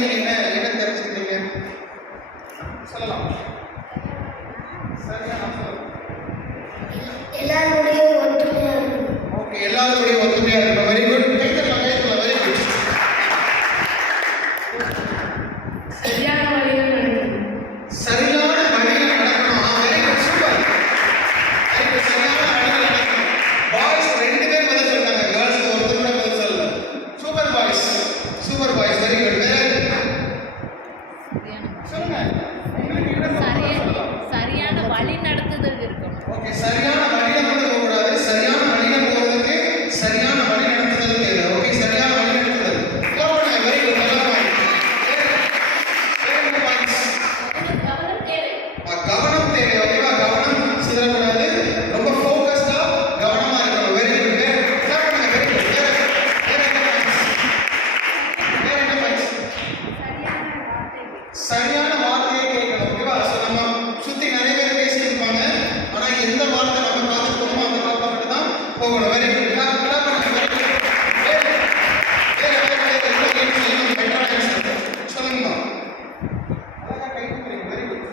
நீங்க என்ன என்ன தெரிஞ்சுக்கிட்டீங்க சொல்லலாம். சரியா எல்லாருடைய ஒற்றுமையா இருக்கும். ஓகே, எல்லாருடைய ஒற்றுமையா இருக்கும். Very good. கை தட்டலாம், கை தட்டலாம். Very good. சரியான வழியில் நடக்கணும். சரியான வழியில் நடக்கணும். Very good, super. Very good, சரியான வழியில் நடக்கணும். பாய்ஸ் 2 பேர் பதில் சொல்றாங்க, கேர்ள்ஸ் ஒருத்தர் கூட பதில் சொல்லல. Super boys, super boys. Very good. வேற சொல்லுங்க. உங்களுக்கு என்ன சரியான வழி நடத்துதல் இருக்கும். ஓகே, சரியான வழியில வந்து போக கூடாது. சரியான வழியில போறதுக்கு சரியான வழி நடத்துதல் தேவை. ஓகே, சரியான வழி நடத்துதல். போறோம். Very good. நல்லா பாயிண்ட். வேற பாயிண்ட்ஸ். கவனம் தேவை. கவனம் தேவை. ஓகேவா? கவனம் சிதறக்கூடாது. ரொம்ப ஃபோக்கஸ்டா கவனமா இருக்கணும். Very good. Very good. வேற என்ன பாயிண்ட்ஸ்? வேற என்ன பாயிண்ட்ஸ்? சரியான வார்த்தையை கேட்கணும். ஓகேவா? ஸோ நம்ம சுத்தி நிறைய பேர் பேசிட்டு இருப்பாங்க. ஆனா எந்த வார்த்தை நம்ம காதுக்கு போகணுமோ அந்த வார்த்தை மட்டும் தான் போகணும். Very good. கிளாப் கிளாப் பண்ணுங்க. Very good. வேற என்ன கேம் செய்யணும்? பெட்டரா ஆன்சர் சொல்லுங்கம்மா. அழகா கை தூக்குறீங்க. Very good.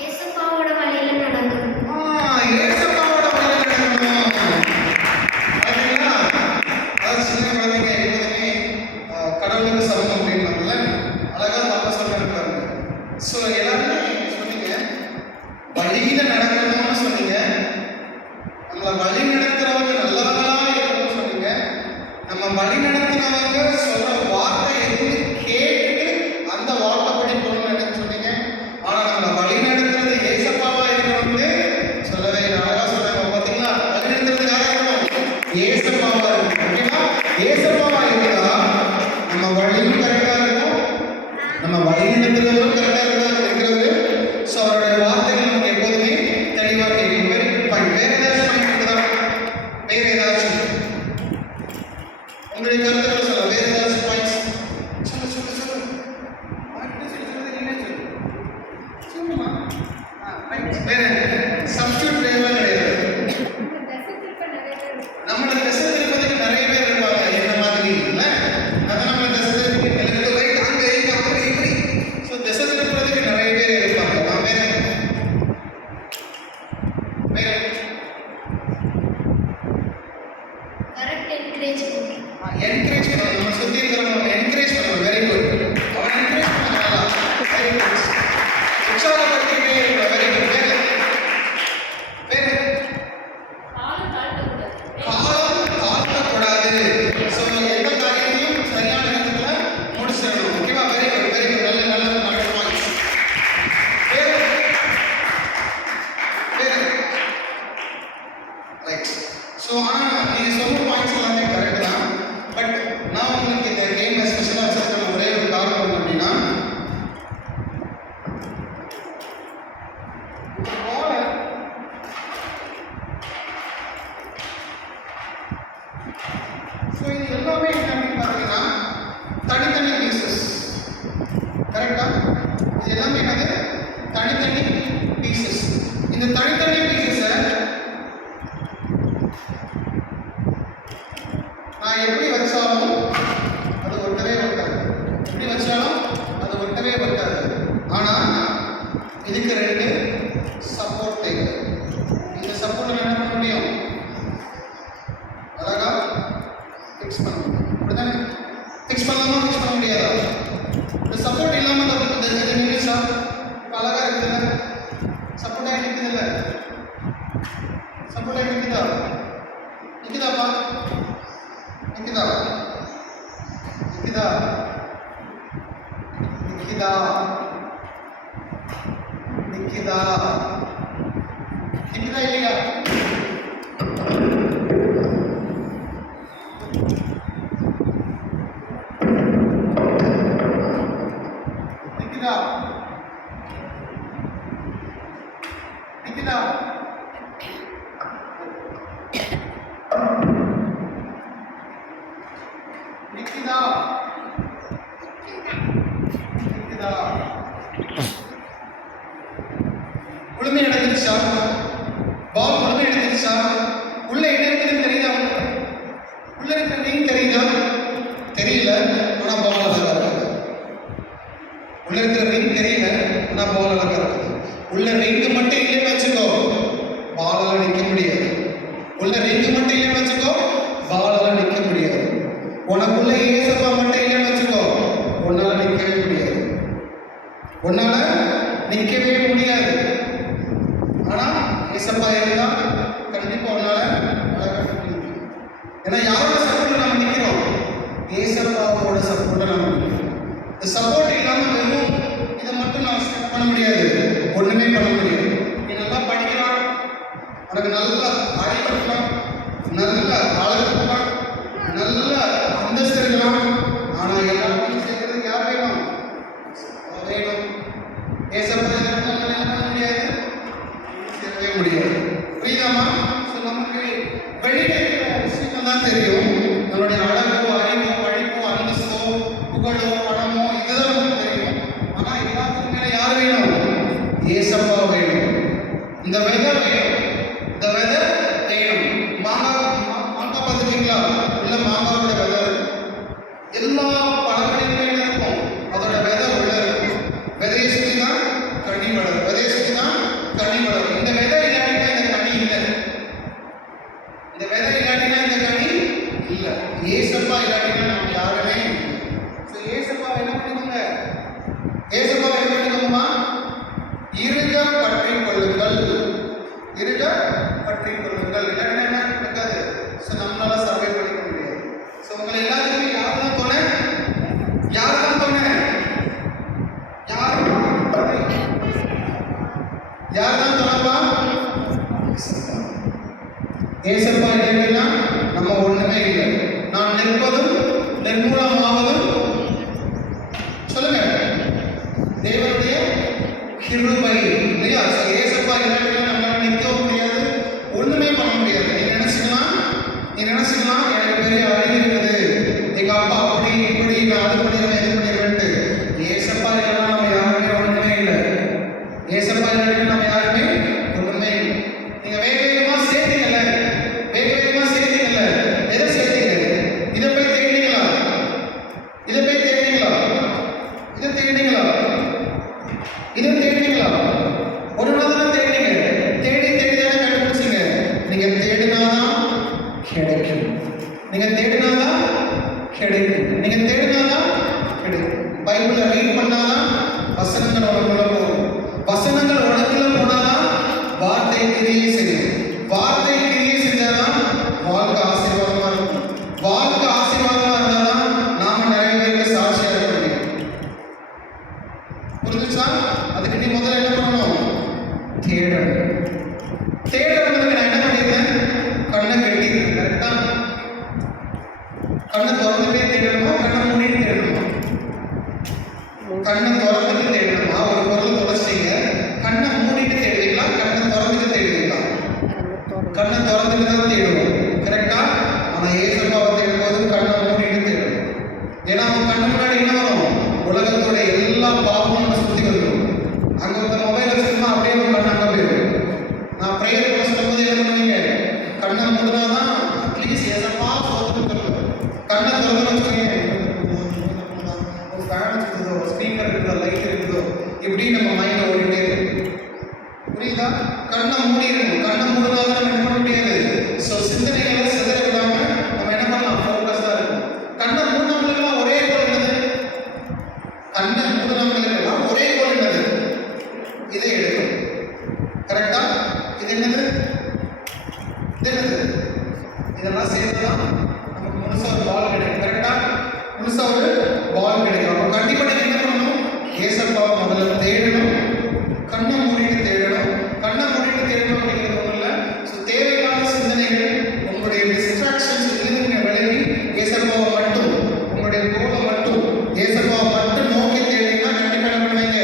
இயேசுப்பாவோட வழியில நடக்கணும். ஏசப்பாவோட வழியில நடக்கணும். பாத்தீங்களா? அதாவது சின்ன குழந்தைங்க எப்போதுமே கடவுளுக்கு சமம் அப்படின்னாங்கல்ல, அழகா அப்பா சொல்றாங்க பாருங்க. ஸோ எல்லாருமே சொன்னீங்க வழியில நடக்கணும்னு சொன்னீங்க, நம்மளை வழி நடத்துறவங்க நல்லவங்களா இருக்கணும்னு சொன்னீங்க, நம்ம வழி நடத்துறவங்க சொல்ற வார்த்தை எதுன்னு கேட்டு அந்த வார்த்தைப்படி போகணும்னு சொன்னீங்க. ஆனா நம்மளை வழி நடத்துறது ஏசப்பாவா இருக்கணும்னு சொல்லவே இல்லை. அழகா சொல்றாங்க. பாத்தீங்களா? வழி நடத்துறது யாரா இருக்கணும்? ஏசப்பாவா இருக்கணும். ஓகேவா? ஏசப்பாவா இருந்தா நம்ம வழியும் கரெக்டா இருக்கும், நம்ம வழி நடத்துறதும் கரெக்டா இருக்கிறது. ஸோ அவருடைய வார்த்தைகள் நமக்கு எப்போதுமே தெளிவாக தெரியும். Very good point. வேற ஏதாச்சும் பாயிண்ட் இருக்குதா? வேற ஏதாச்சும் உங்களுடைய கருத்துக்களை சொல்ல. வேற ஏதாச்சும் பாயிண்ட்ஸ் சொல்லு சொல்லு சொல்லு. சொல்லுமா. வேற சப்ஸ்டியூட் வேறலாம் கிடையாது. நம்மளை திசை திருப்பதுக்கு நிறைய பேர் இருப்பாங்க என்ன மாதிரி இல்லை. அதான் நம்ம திசை திருப்பி எனக்கு ரைட் அங்கே இங்கே அப்படி இப்படி. ஸோ திசை திருப்புறதுக்கு நிறைய பேர் இருப்பாங்க. நான் வேற வேற கரெக்ட் என்கரேஜ் பண்ணணும். என்கரேஜ் பண்ணணும். நம்ம சுற்றி இருக்கிறவங்க என்கரேஜ் பண்ணணும். Very good. அவன் என்கரேஜ் பண்ணலாம். Very good. உற்சாகப்படுத்திக்கிட்டே இருக்கணும். Very good. வேற வேற காலம் தாழ்த்தக்கூடாது. காலம் தாழ்த்தக்கூடாது. ஸோ எந்த காரியத்தையும் சரியான நேரத்தில் முடிச்சிடணும். ஓகேவா? Very good. Very good. நல்ல நல்ல நல்ல பாயிண்ட்ஸ். வேற வேற ரைட். ஸோ ஆனால் நீங்கள் சொன்ன பாயிண்ட்ஸ் எல்லாமே கரெக்ட் தான். பட் நான் உங்களுக்கு இந்த கேம் ஸ்பெஷலாக வச்சிருக்கிற ஒரே ஒரு காரணம் அப்படின்னா, ஸோ இது எல்லாமே என்ன அப்படின்னு பார்த்தீங்கன்னா தனித்தனி பீசஸ். கரெக்டா? இது எல்லாமே என்னது? தனித்தனி பீசஸ். இந்த தனித்தனி பீசஸை நான் எப்படி வச்சாலும் அது ஒட்டவே ஒட்டாது. எப்படி வச்சாலும் அது ஒட்டவே ஒட்டாது. ஆனால் இதுக்கு 2 சப்போர்ட் தேவை. இந்த சப்போர்ட் என்ன பண்ண முடியும்? அழகா ஃபிக்ஸ் பண்ண முடியும். அப்படிதானே? ஃபிக்ஸ் பண்ணலாமா? ஃபிக்ஸ் பண்ண முடியாதா? இந்த சப்போர்ட் இல்லாமல் அது நிமிஷா இப்போ அழகா இருக்குதுல்ல, சப்போர்ட்டாக நிற்குதுல்ல, சப்போர்ட்டாக நிற்குதா? நிற்குதாப்பா? நிற்குதா? நிற்குதா? நிற்குதா? நிற்குதா? நிற்குதா இல்லையா? நிற்குதா? நிற்குதா? நிற்குதா? நிற்குதா? உளுமை நடந்துருச்சா? பால் உளுமை எடுத்துருச்சா? உள்ள என்ன இருக்குதுன்னு தெரியுதா? உள்ள இருக்கிற நீங்க தெரியுதா? தெரியல. ஆனா பால் அழகா இருக்கு. உள்ள இருக்கிற ரிங் தெரியல, ஆனா பால் அழகா இருக்குது. உள்ள ரிங் மட்டும் இல்லைன்னு வச்சுக்கோ, பாலால நிக்க முடியாது. உள்ள ரிங் மட்டும் இல்லைன்னு வச்சுக்கோ, பாலால நிக்க முடியாது. உனக்குள்ள ஏசப்பா மட்டும் இல்லைன்னு வச்சுக்கோ, உன்னால நிக்கவே முடியாது. உன்னால நிக்கவே முடியாது. ஆனா ஏசப்பா இருந்தா கண்டிப்பா உன்னால அழகா நிக்க முடியும். ஏன்னா யாரோட சப்போர்ட்ல நம்ம நிக்கிறோம்? ஏசப்பாவோட சப்போர்ட்ல நம்ம நிக்கிறோம். இந்த சப்போர்ட் இல்லாம வெறும் இதை மட்டும் நான் பண்ண முடியாது, ஒண்ணுமே பண்ண முடியாது. நீ நல்லா படிக்கலாம், உனக்கு நல்ல அறிவு இருக்கலாம், நல்ல அழகு இருக்கலாம், நல்ல அந்தஸ்து இருக்கலாம், ஆனா எல்லாத்தையும் சேர்க்கறதுக்கு யார் வேணும்? வேணும். ஏசப்பா என்ன பண்ண முடியாது, சேர்க்கவே முடியாது. புரியுதாமா? நமக்கு வெளியில இருக்கிற விஷயங்கள் தான் தெரியும். நம்மளுடைய அழகோ, அறிவோ, படிப்போ, அந்தஸ்தோ, புகழோ, பணமோ இதுதான் நமக்கு தெரியும். ஆனா எல்லாத்துக்கும் மேல யார் வேணும்? ஏசப்பா வேணும். இந்த வெதை வேணும். இந்த வெதை வேணும். மாங்காய் பார்த்துருக்கீங்களா? இல்ல மாங்காவோட வெதை எல்லா பழக்கடிலுமே இருக்கும். அதோட வெதை உள்ள இருக்கும். விதையை சுற்றி தான் கனி வளரும். விதையை சுற்றி தான் கனி வளரும். இந்த வெதை இல்லாட்டினா இந்த கனி இல்லை. இந்த வெதை இல்லாட்டினா இந்த கனி இல்லை. ஏசப்பா இல்லாட்டினா நம்ம யாருமே இல்லை. ஏசப்பா என்ன பண்ணிக்கோங்க? ஏசப்பா என்ன பண்ணிக்கோங்கம்மா? இருக பற்றி கொள்ளுங்கள். இருக பற்றி கொள்ளுங்கள். இல்லாட்டினா என்ன நடக்காது? நம்மளால சர்வை பண்ணிக்க முடியாது. உங்களை எல்லாருக்குமே யார் தான் துணை? யார் தான் துணை? யார் தான் துணைப்பா? ஏசப்பா இல்லைன்னா நம்ம ஒண்ணுமே இல்லை. நான் நிற்பதும் நிர்மூலமாவதும் சொல்லுங்க தேவனுடைய கிருபை இல்லையா? ஏசப்பா இல்லைன்னா நம்மளால நிற்கவும் முடியாது, ஒண்ணுமே பண்ண முடியாது. நீ நினைச்சுக்கலாம் எனக்கு பெரிய அறிவு இருக்குது, எங்க அப்பா அப்படி இப்படி நான் அது பண்ணிடுவேன் இது பண்ணிடுவேன்ட்டு. ஏசப்பா இல்லைன்னா நம்ம யாருமே ஒண்ணுமே இல்லை. ஏசப்பா இல்லைன்னா நம்ம யாருமே ஒண்ணுமே இல்லை. நீங்க வேக வேகமா சேர்த்தீங்கல்ல, வேக வேகமா சேர்த்தீங்கல்ல, எதை சேர்த்தீங்க? இதை போய் தேடிங்களா? இதை போய் தேடிங்களா? இதை தேடிங்களா? இதை தேடிங்களா? ஒரு நாள் தான் தேடிங்க. தேடி தேடி தானே கண்டுபிடிச்சிங்க. நீங்க தேடினாதான் கிடைக்கும். நீங்க தேடினாதான் கிடைக்கும். நீங்க தேடினாதான் கிடைக்கும். பைபிளை ரீட் பண்ணாதான் வசனங்கள் உனக்குள்ள போகும். வசனங்கள் உனக்குள்ள போனாதான் வார்த்தை கிரியை செய்யும். வார்த்தை கிரியை செஞ்சாதான் வாழ்க்கை ஆசீர்வாதமா இருக்கும். வாழ்க்கை ஆசீர்வாதமா இருந்தாதான் நாம நிறைய பேருக்கு சாட்சியா இருக்க முடியும். புரிஞ்சுச்சா? அதுக்கு நீ முதல்ல என்ன பண்ணணும்? தேடணும். தேடுறதுக்கு நான் என்ன பண்ணியிருந்தேன்? கண்ணை கட்டியிருக்கேன். கரெக்டா? கண்ணை திறந்துட்டே தேடணுமா, கண்ணை மூடிட்டு தேடணுமா? கண்ணை திறந்துட்டு தேடணுமா? ஒரு பொருள் தொலைச்சிட்டீங்க, கண்ணை மூடிட்டு தேடுவீங்களா, கண்ணை திறந்துட்டு தேடுவீங்களா? கண்ணை திறந்துட்டு தான் தேடுவோம். கரெக்டா? ஆனா ஏசப்பாவை தேடும்போது கண்ணை மூடிட்டு தேடணும். ஏன்னா அவன் கண்ணு முன்னாடி என்ன வரும்? உலகத்தோட எல்லா பாவமும் நம்ம சுத்தி வந்துடும். அங்க ஒருத்தர் மொபைல் வச்சிருந்தா அப்படியே ஒரு கண்ணு அங்க போயிடும். நான் ப்ரேயர் பண்ண சொல்லும்போது என்ன பண்ணுவீங்க? கண்ணை மூடினாதான் அட்லீஸ்ட் ஏசப்பா சோதனை கண்ணை திறந்து வச்சுக்கோங்க. ஒரு ஃபேன் இருக்குதோ, ஸ்பீக்கர் இருக்குதோ, லைட் இருக்குதோ, இப்படி நம்ம மைண்ட் ஓடிட்டே இருக்கு. புரியுதா? கண்ணை மூடிடணும். கண்ணை மூடினாதான் நம்ம என்ன பண்ண முடியாது? சிந்தனைகளை சிதற விடாம நம்ம என்ன பண்ணலாம்? ஃபோக்கஸா இருக்கும். கண்ணை மூடினவங்களுக்கெல்லாம் ஒரே கோல் என்னது? கண்ணை மூடினவங்களுக்கெல்லாம் ஒரே கோல் என்னது? இதை எடுக்கும். கரெக்டா? இது என்னது? இது என்னது? இதெல்லாம் சேர்த்துதான் நமக்கு முழுசா ஒரு பால் கிடைக்கும். கரெக்டா? முழுசா ஒரு பால் கிடைக்கும். அப்போ கண்டிப்பா நீங்க என்ன பண்ணணும்? ஏசப்பாவை முதல்ல தேடணும். கண்ணை மூடிட்டு தேடணும். கண்ணை மூடிட்டு தேடணும் அப்படிங்கிறது ஒன்றும் இல்லை. தேவையில்லாத சிந்தனைகள், உங்களுடைய டிஸ்ட்ராக்ஷன்ஸ் இருந்து விலகி ஏசப்பாவை மட்டும், உங்களுடைய கோலை மட்டும், ஏசப்பாவை மட்டும் நோக்கி தேடினா கண்டிப்பா என்ன பண்ணுவீங்க?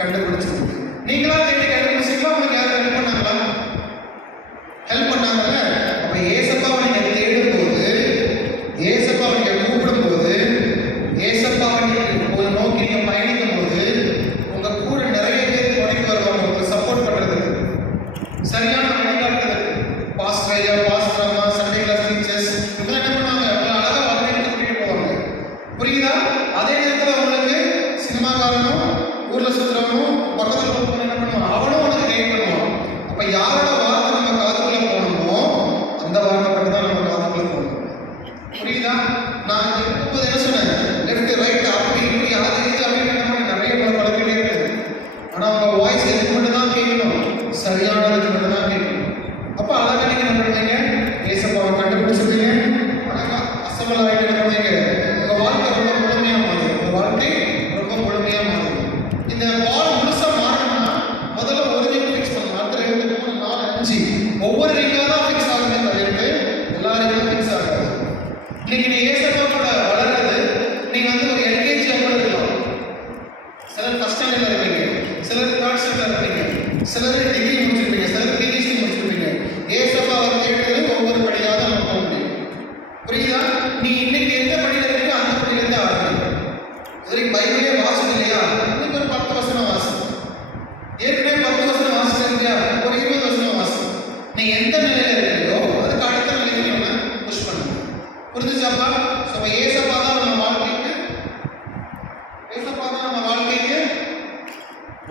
கண்டுபிடிச்சிருக்கீங்க. நீங்களா தேடி கண்டுபிடிச்சிங்களா? உங்களுக்கு யாரும் ஹெல்ப் பண்ணாங்களா? ஹெல்ப் பண்ணாங்கல்ல. அப்ப ஏசப்பாவை நீங்க தேடும் போது, ஏசப்பாவை நீங்க கூப்பிடும் போது, ஏசப்பாவை நீங்க நோக்கி நீங்க பயணிக்கும் போது உங்க கூட நிறைய பேர் துணைக்கு வருவாங்க, உங்களுக்கு சப்போர்ட் பண்றதுக்கு, சரியான வழிகாட்டுறதுக்கு. பாஸ்டர் ஐயா, பாஸ்டர் அம்மா, சண்டே கிளாஸ் டீச்சர்ஸ் இவங்க என்ன பண்ணுவாங்க? உங்களை அழகா வழிநடத்தி கூட்டிட்டு போவாங்க. புரியுதா? அதே நேரத்தில் உங்களுக்கு சினிமாக்காரனோ ஊர்ல சுத்துறவனும் பக்கத்துல இருக்கவனும் என்ன பண்ணுவான், அவனும் உனக்கு கைட் பண்ணுவான். அப்ப யாரோட வார்த்தை நம்ம காதுக்குள்ள போகணுமோ அந்த வார்த்தை மட்டும் தான் நம்ம காதுக்குள்ள போகணும். புரியுதா? நான் இங்க இருக்கும்போது என்ன சொன்னேன், லெஃப்ட் ரைட் அப்படி இப்படி அது இது அப்படின்னு நம்ம நிறைய பழக்கிட்டே இருக்கு. ஆனா உங்க வாய்ஸ் எதுக்கு மட்டும் தான் கேட்கணும், சரியானதுக்கு மட்டும் தான் கேட்கணும். அப்ப அழகா நீங்க என்ன பண்ணுவீங்க, ஏசப்பாவை கண்டுபிடிச்சிருப்பீங்க. அழகா அசம்பல் ஆகிட்டு என்ன பண்ணுவீங்க, உங்க வாழ்க்கை ரொம்ப முழுமையா மாறும். உங்க வாழ்க்கை ரொம்ப முழுமையா மாறும். இந்த பால் முழுசா மாறணும்னா முதல்ல ஒரு ரிங் ஃபிக்ஸ் பண்ணணும். அடுத்த 2 3 4 5 ஒவ்வொரு ரிங்கா தான் ஃபிக்ஸ் ஆகுமே தவிர்த்து எல்லா ரிங்கும் ஃபிக்ஸ் ஆகாது. இன்னைக்கு நீ ஏசப்பா கூட வளர்றது, நீங்க வந்து ஒரு எல்கேஜி கூட இருக்கலாம். சிலர் ஃபர்ஸ்ட் ஸ்டாண்டர்ட்ல இருப்பீங்க, சிலர் தேர்ட் ஸ்டாண்டர்ட்ல இருப்பீங்க, சிலர் டிகிரி முடிச்சிருப்பீங்க, சிலர் பிஹெச்டி முடிச்சிருப்பீங்க. ஏசப்பா அவர் கேட்டது ஒவ்வொரு படியாக தான் நம்ம போக முடியும். புரியுதா? நீ இன்னைக்கு எந்த படியில இருக்கோ அந்த படியில இருந்து ஆரம்பிங்க. இதுவரைக்கும் பைபிளே வாசம் இல்லையா, இன்னைக்கு ஒரு 10 வசனம் வாசம். ஏற்கனவே 10 வசனம் வாசிச்சிருக்கியா, ஒரு 20 வசனம் வாசம். நீ எந்த நிலையில இருக்கிறீங்களோ அதுக்கு அடுத்த நிலைக்கு நம்ம புஷ் பண்ணுங்க. புரிஞ்சுச்சாப்பா? ஸோ ஏசப்பா தான் நம்ம வாழ்க்கைக்கு, ஏசப்பா தான் நம்ம வாழ்க்கைக்கு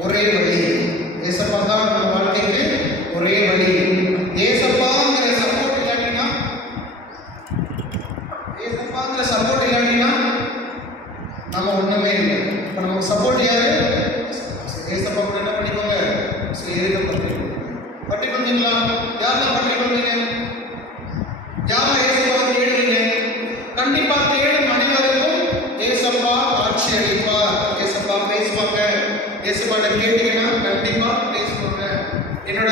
ஒரே வழி. ஏசப்பா தான் நம்ம வாழ்க்கைக்கு ஒரே வழி. ஏசப்பாங்கிற சப்போர்ட் இல்லாட்டினா, ஏசப்பாங்கிற சப்போர்ட் இல்லாட்டினா நம்ம ஒண்ணுமே இல்லை. இப்போ நமக்கு சப்போர்ட் யாரு? ஏசப்பா கூட என்ன பண்ணிக்கோங்க, ஏறின பட்டி கொண்டீங்களா? யாரெல்லாம் பட்டி கொண்டீங்க? யாரெல்லாம் ஏசப்பாவை தேடுவீங்க? கண்டிப்பா தேடும் அனைவருக்கும் ஏசப்பா ஆட்சி அளிப்பார். ஏசப்பா பேசுவாங்க. ஏசப்பாட்ட கேட்டீங்கன்னா கண்டிப்பா பேசுவாங்க. என்னோட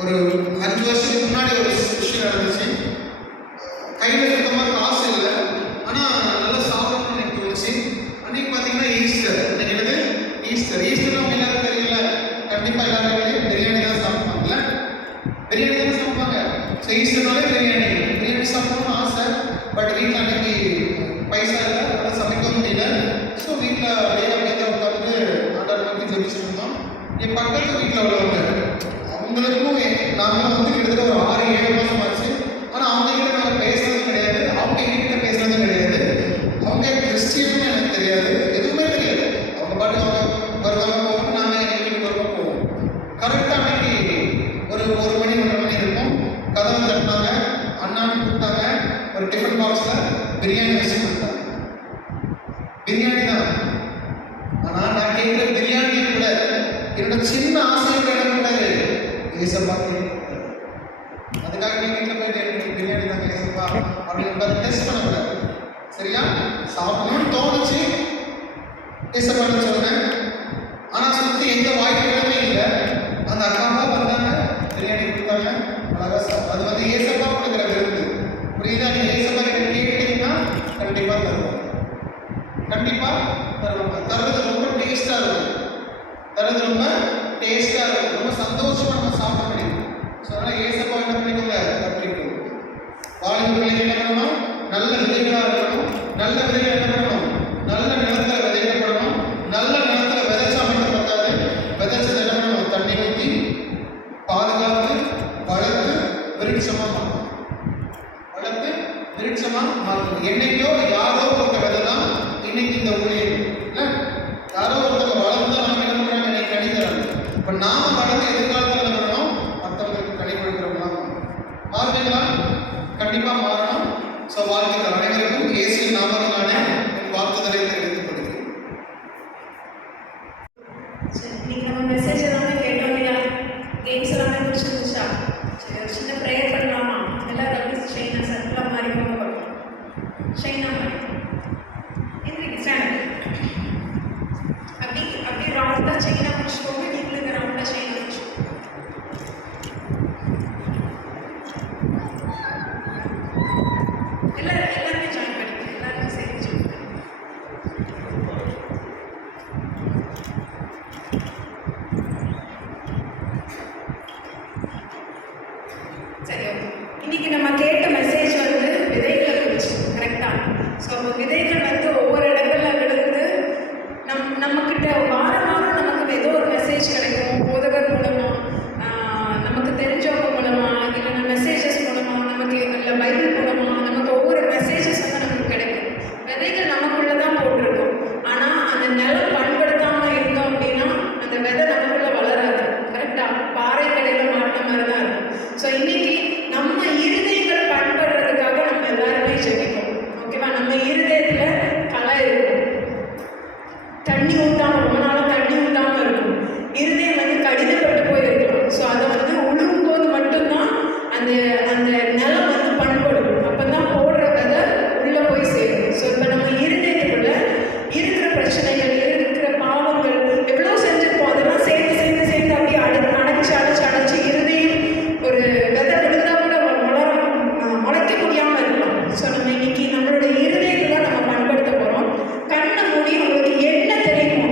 ஒரு 5 வருஷத்துக்கு முன்னாடி ஒரு விஷயம் நடந்துச்சு. கையில சுத்தமா காசு இல்லை, ஆனா நல்லா சாப்பிடணும்னு எனக்கு தோணுச்சு. அன்னைக்கு பாத்தீங்கன்னா ஈஸ்டர். அன்னைக்கு என்னது? ஈஸ்டர். ஈஸ்டர் அவங்க எல்லாரும் தெரியல, கண்டிப்பா எல்லாரும் பிரியாணி தான் சாப்பிடுவாங்கல்ல, பிரியாணி தான் சாப்பிடுவாங்க. ஸோ ஈஸ்டர்னாலே பிரியாணி, பிரியாணி சாப்பிடணும்னு ஆசை. பட் வீட்டில் அன்னைக்கு பைசா இல்லை, அதனால சமைக்க முடியல. ஸோ வீட்டில் அப்படியே உட்காந்து ஆண்டவர் நோக்கி ஜெபிச்சுட்டு இருந்தோம். என் பக்கத்து வீட்டில் உள்ளவங்க, அவங்களுக்கும் நாங்களும் வந்து கிட்டத்தட்ட ஒரு 6-7 மாதம் ஆச்சு. ஆனால் அவங்க கிட்ட நாங்கள் பேசுறதும் கிடையாது, அவங்க எங்ககிட்ட பேசுறதும் கிடையாது. அவங்க கிறிஸ்டியன்னு எனக்கு தெரியாது, எதுவுமே தெரியாது. அவங்க பாட்டு அவங்க வருவாங்க போவாங்க, நாங்கள் எங்கள் வீட்டுக்கு வருவோம் போவோம். கரெக்டாக அன்னைக்கு ஒரு 1 மணி 1:30 மணி இருக்கும். கதவை தட்டினாங்க, அண்ணான்னு கூப்பிட்டாங்க. ஒரு டிஃபன் பாக்ஸில் பிரியாணி வச்சு கொடுத்தாங்க. பிரியாணி தான். ஆனால் நான் கேட்குற பிரியாணி கூட என்னோட சின்ன ஆசையை கேட்கக்கூடாது, ஏசப்பா கேட்கக்கூடாது. அதுக்காக நீ வீட்டில் போயிட்டு எனக்கு பிரியாணி தான் ஏசப்பா அப்படின்னு டெஸ்ட் பண்ணக்கூடாது. சரியா? சாப்பிடணும்னு தோணுச்சு, ஏசப்பான்னு சொன்னேன். ஆனால் சுற்றி எந்த வாய்ப்புகளுமே இல்லை. அந்த அக்காமா வந்தாங்க, பிரியாணி கொடுத்தாங்க, அழகா சாப்பிட்டு. அது வந்து ஏசப்பா கொடுக்குற விருந்து. புரியுதா? நீங்க ஏசப்பா கிட்ட கேட்டீங்கன்னா கண்டிப்பா தருவாங்க, கண்டிப்பா தருவாங்க. தர்றது ரொம்ப டேஸ்டா இருக்கும், தர்றது ரொம்ப டேஸ்டா இருக்கும், ரொம்ப சந்தோஷமா நம்ம சாப்பிட முடியும். ஸோ அதனால ஏசப்பா என்ன பண்ணிக்கோங்க, கற்றுக்கணும். வாலிபர்கள் என்ன பண்ணணும், நல்ல விதைகளா இருக்கணும். நல்ல விதைகள் என்ன பண்ணணும், நல்ல நிலத்துல விதைக்கப்படணும். நல்ல நிலத்துல விதைச்சா மட்டும் பத்தாது, விதைச்சது என்ன பண்ணணும், தண்ணி ஊற்றி பாதுகாத்து வளர்த்து விருட்சமா மாற்றணும். வளர்த்து விருட்சமா மாற்றணும். என்னைக்கோ யாரோ ஒரு விதை தான் இன்னைக்கு இந்த ஊழியர் இல்லை, யாரோ ஒருத்தவங்க வளர்ந்து நாம என்ன பண்றாங்க, இன்னைக்கு கனி தராங்க. இப்போ நாம வளர்ந்து எதிர்காலத்தில் என்ன பண்ணணும், மற்றவங்களுக்கு கனி கொடுக்குறவங்களா மாறுவீங்களா? கண்டிப்பா மாறணும். ஸோ வாழ்த்துக்கள் அனைவருக்கும் இயேசுவின் நாமத்தினாலே என் வாழ்த்துதலை தெரிவித்துக் கொள்கிறேன். சரி, இன்னைக்கு நம்ம மெசேஜ் எல்லாமே கேட்டோம் இல்லையா? கேம்ஸ் எல்லாமே பிடிச்சிருந்துச்சா? சரி, ஒரு சின்ன ப்ரேயர் பண்ணலாமா? எல்லாரும் அப்படி ஷைனா சர்க்கிளாக மாறி போங்க பார்ப்போம். ஷைனா மாறி எந்திரிக்கு ஸ்டாண்ட். அப்படி ரவுண்டாக செயினாக பிடிச்சிக்கோங்க. நீங்களும் ரவுண்டாக செயினாக பிடிச்சிக்கோங்க. எல்லாருமே ஜாயின் பண்ணிக்கோங்க. எல்லாருமே சேர்த்து ஜாயின் பண்ணிக்கோங்க. சரி, ஓகே. இன்னைக்கு நம்ம கேட்ட மெசேஜ் வந்து விதைகளை குறிச்சு, கரெக்டா? ஸோ விதைகள் வந்து ஒவ்வொரு இடங்கள்ல விழுந்து நம்மக்கிட்ட வாரம் வாரம் நமக்கு ஏதோ ஒரு தண்ணி ஊற்றாம ரொம்ப நாளாக தண்ணி ஊற்றாம இருக்கும். இருதயம் வந்து கடினப்பட்டு போயிருக்கலாம். ஸோ அதை வந்து உழுவும் போது மட்டும்தான் அந்த அந்த நிலம் வந்து பண்படும். அப்போ தான் போடுற விதை உள்ளே போய் சேரும். ஸோ இப்போ நம்ம இருதயத்துக்குள்ள இருக்கிற பிரச்சனைகள், இருக்கிற பாவங்கள் எவ்வளோ செஞ்சிருப்போம், அதெல்லாம் சேர்த்து சேர்த்து சேர்த்து அப்படியே அடைச்சு இருதயம் ஒரு விதை விழுந்தா கூட முளைக்க முடியாமல் இருக்கலாம். ஸோ நம்ம இன்னைக்கு நம்மளோட இருதயத்தை தான் நம்ம பண்படுத்த போகிறோம். கண்ணை மூடி உங்களுக்கு என்ன தெரியுமோ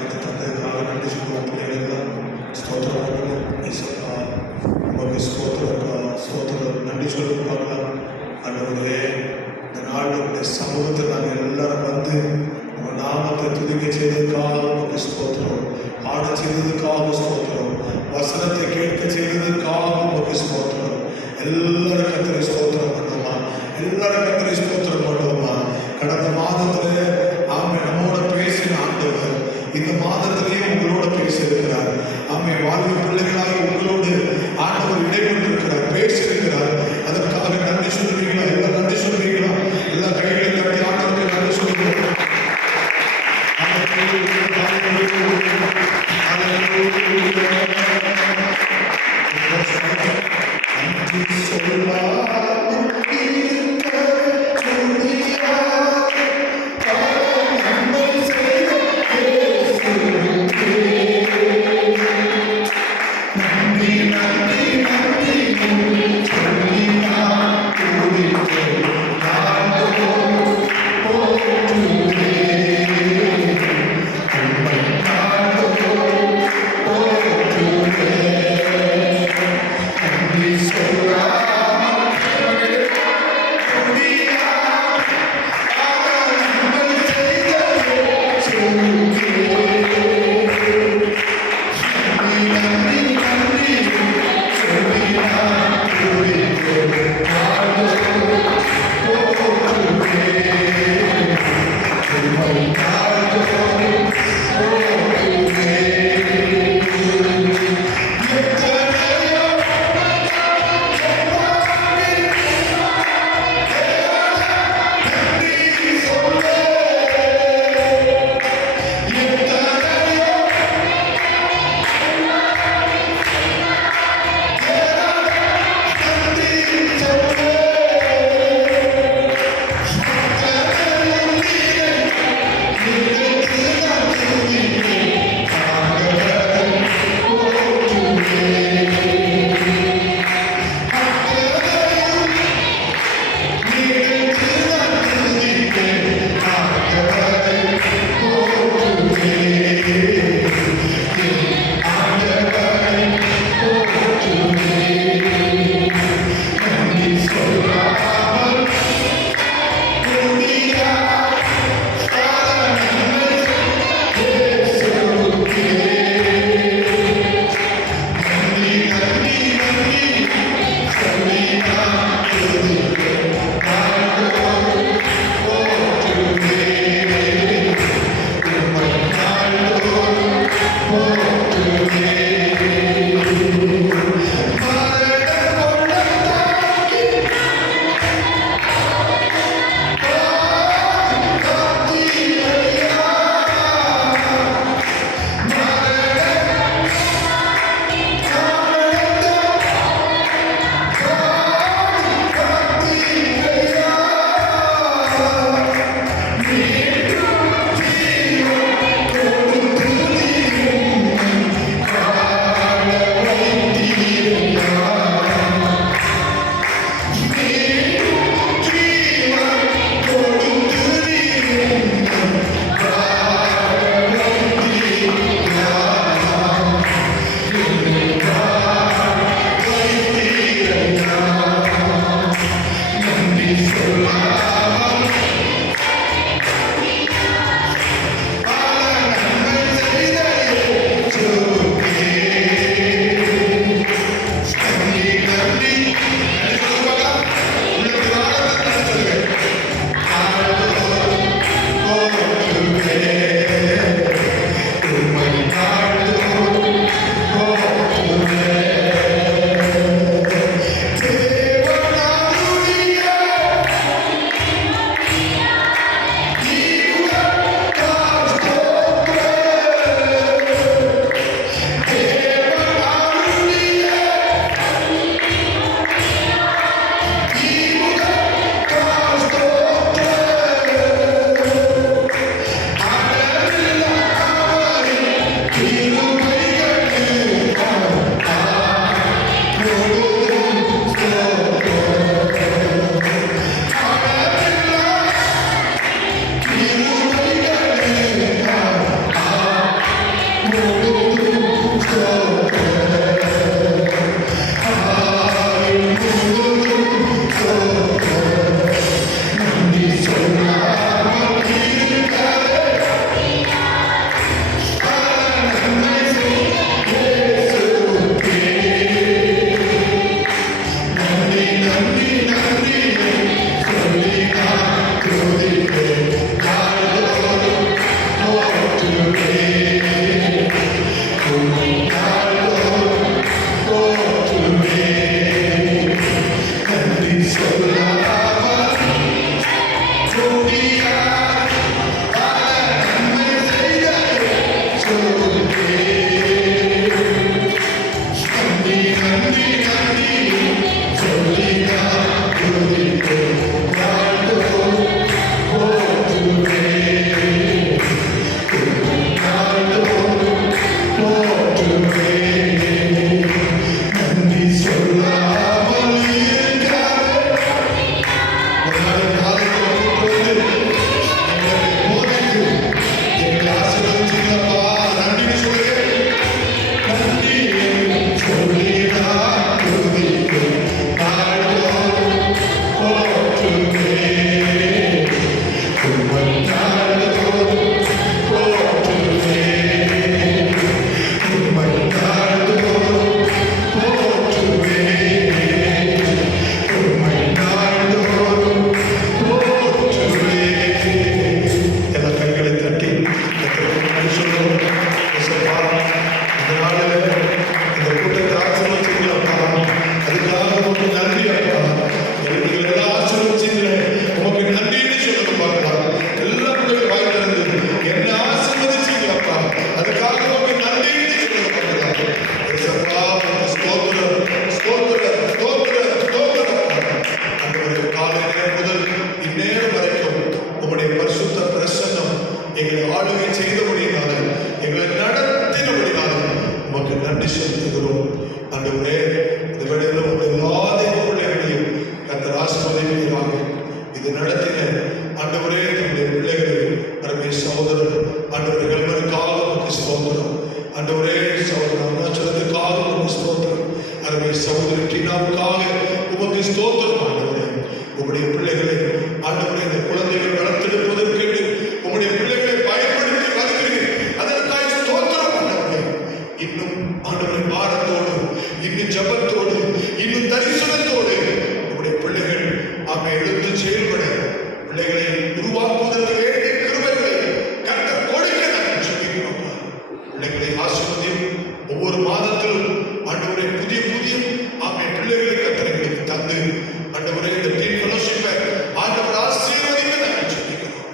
வார்த்தையை தந்ததுக்காக நன்றி சொல்லுவோம். பிள்ளைகளெல்லாம் ஸ்தோத்திரம் இசப்பா, உமக்கு ஸ்தோத்திரப்பா, ஸ்தோத்திரம். நன்றி சொல்லுங்க பார்க்கலாம். ஆண்டவரே, இந்த நாள் உங்களுடைய சமூகத்தில் நாங்கள் எல்லாரும் வந்து உங்கள் நாமத்தை துதிக்க செய்ததுக்காக உமக்கு ஸ்தோத்திரம். ஆட செய்ததுக்காக ஸ்தோத்திரம். வசனத்தை கேட்க செய்ததுக்காக உமக்கு ஸ்தோத்திரம். எல்லாரும் கர்த்தரை ஸ்தோத்திரம் பண்ணுவோமா? எல்லாரும் கர்த்தரை ஸ்தோத்திரம் பண்ணுவோமா? கடந்த மாதத்துல ஆமே நம்மோட பேசின ஆண்டவர் இந்த மாதத்திலேயே உங்களோட பேசியிருக்கிறார். ஆமே வாழ்வு பிள்ளைகளாக உங்களோடு ஆண்டவர் இடைப்பட்டிருக்கிறார், பேசியிருக்கிறார். அதற்காக நன்றி சொல்றீங்களா? எல்லாம் நன்றி சொல்றீங்களா? எல்லா கைகளை கட்டி ஆண்டவருக்கு நன்றி சொல்லுவோம். எல்லா கைகளை தட்டி சொல்லுவோம். இந்த நாளில் இந்த கூட்டத்தை ஆசீர்வதிச்சீங்களப்பா, அதுக்காக உமக்கு நன்றி அப்பா. எங்களுக்கு எல்லாம் ஆசீர்வதிச்சீங்களே, உமக்கு நன்றின்னு சொல்லுங்க பார்க்கலாம். எல்லா பிள்ளைகள் வாய் திறந்து என்ன ஆசீர்வதிச்சீங்களப்பா, அதுக்காக உமக்கு நன்றின்னு சொல்லுங்க பார்க்கலாம். ஏசப்பா, உமக்கு ஸ்தோத்திரம், ஸ்தோத்திரம், ஸ்தோத்திரம், ஸ்தோத்திரம். ஆண்டவரே, காலை நேரம் முதல் இந்நேரம் வரைக்கும் உம்முடைய பரிசுத்த பிரசன்னம் எங்களை ஆளுகை செய்தபடினால, எங்களை நடத்தினபடினால உமக்கு நன்றி செலுத்துகிறோம். ஆண்டவரே, இந்த வேளையில் உங்களுடைய எல்லா பிள்ளைகளையும் கர்த்தர் ஆசீர்வதிப்பீராக. இது நடத்தின ஆண்டவரே, நம்முடைய பிள்ளைகளை அருமை சகோதரர் ஆண்டவரே ஹெல்மருக்காக உமக்கு ஸ்தோத்திரம். ஆண்டவரே, சகோதரர் அருணாச்சலத்துக்காக உமக்கு ஸ்தோத்திரம். அருமை சகோதரி டீனாவுக்காக உமக்கு ஸ்தோத்திரம். ஆண்டவரே, உம்முடைய பிள்ளைகளை ஆண்டவரே, இந்த குழந்தைகள் வளர்த்தெடுப்பதற்கு உம்முடைய பிள்ளைகளை பயன்படுத்தி வருகிறீர்கள். அதற்காக ஸ்தோத்திரம். ஆண்டவரே, இன்னும் ஆண்டவரே பாரத்தோடு, இன்னும் ஜபத்தோடு, இன்னும் தரிசனத்தோடு உம்முடைய பிள்ளைகள் ஆமை எழுந்து செயல்பட பிள்ளைகளை உருவாக்குவதற்கு வேண்டிய கிருபைகளை கர்த்தர் கொடுக்க நாங்கள் சொல்லிக்கிறோம். பிள்ளைகளை ஆசீர்வதியும். ஒவ்வொரு மாதத்திலும் ஆண்டவரே புதிய புதிய ஆமை பிள்ளைகளை கர்த்தர் எங்களுக்கு தந்து ஆண்டவரே இந்த டீம் ஃபெலோஷிப்பை ஆண்டவர் ஆசீர்வதிக்க நாங்கள் சொல்லிக்கிறோம்.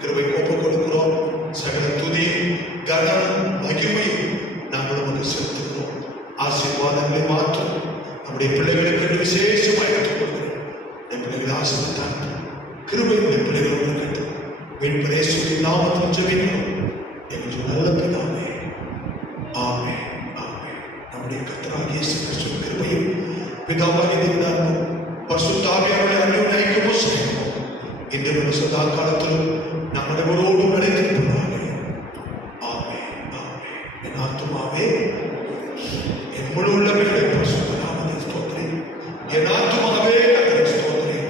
கிருபை ஒப்புக் கொடுக்கிறோம். சகல துதி கனம் மகிமையும் நாங்கள் நமக்கு செலுத்துகிறோம். ஆசீர்வாதங்களை மாற்றும் நம்முடைய பிள்ளைகளுக்கு விசேஷமாக எடுத்துக் கொடுக்கிறோம். என் பிள்ளைகளை ஆசீர்வதித்தாங்க. கிருபை உடைய பிள்ளைகளோடு இருக்கட்டும். மீட்பர் இயேசுவின் நாமத்தில் ஜெபிக்கிறோம் எங்கள் நல்ல பிதாவே. ஆமென், ஆமென். நம்முடைய கர்த்தராகிய இயேசு கிறிஸ்துவின் கிருபையும் பிதாவாகிய தேவனாலும் பரிசுத்த ஆவியானவருடைய அன்பின் ஐக்கியமும் செய்வோம். இன்றும் சதா காலத்திலும் நம் அனைவரோடும் நிலைத்திருப்பதாக. ஆமென், ஆமென். என் ஆத்துமாவே என் முழு உள்ளமைகளை பரிசுத்த நாமத்தை ஸ்தோத்திரி. என் ஆத்துமாவே கர்த்தரை ஸ்தோத்திரி.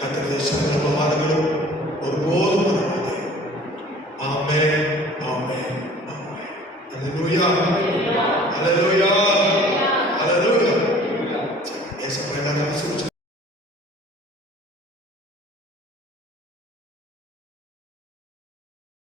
கர்த்தருடைய சகல உபகாரங்களும் ஒருபோதும் மறவாதே. ஆமென், ஆமென், ஆமென். அல்லேலூயா, அல்லேலூயா, அல்லேலூயா. இயேசு எல்லாரும் ஆசீர்வதிச்சு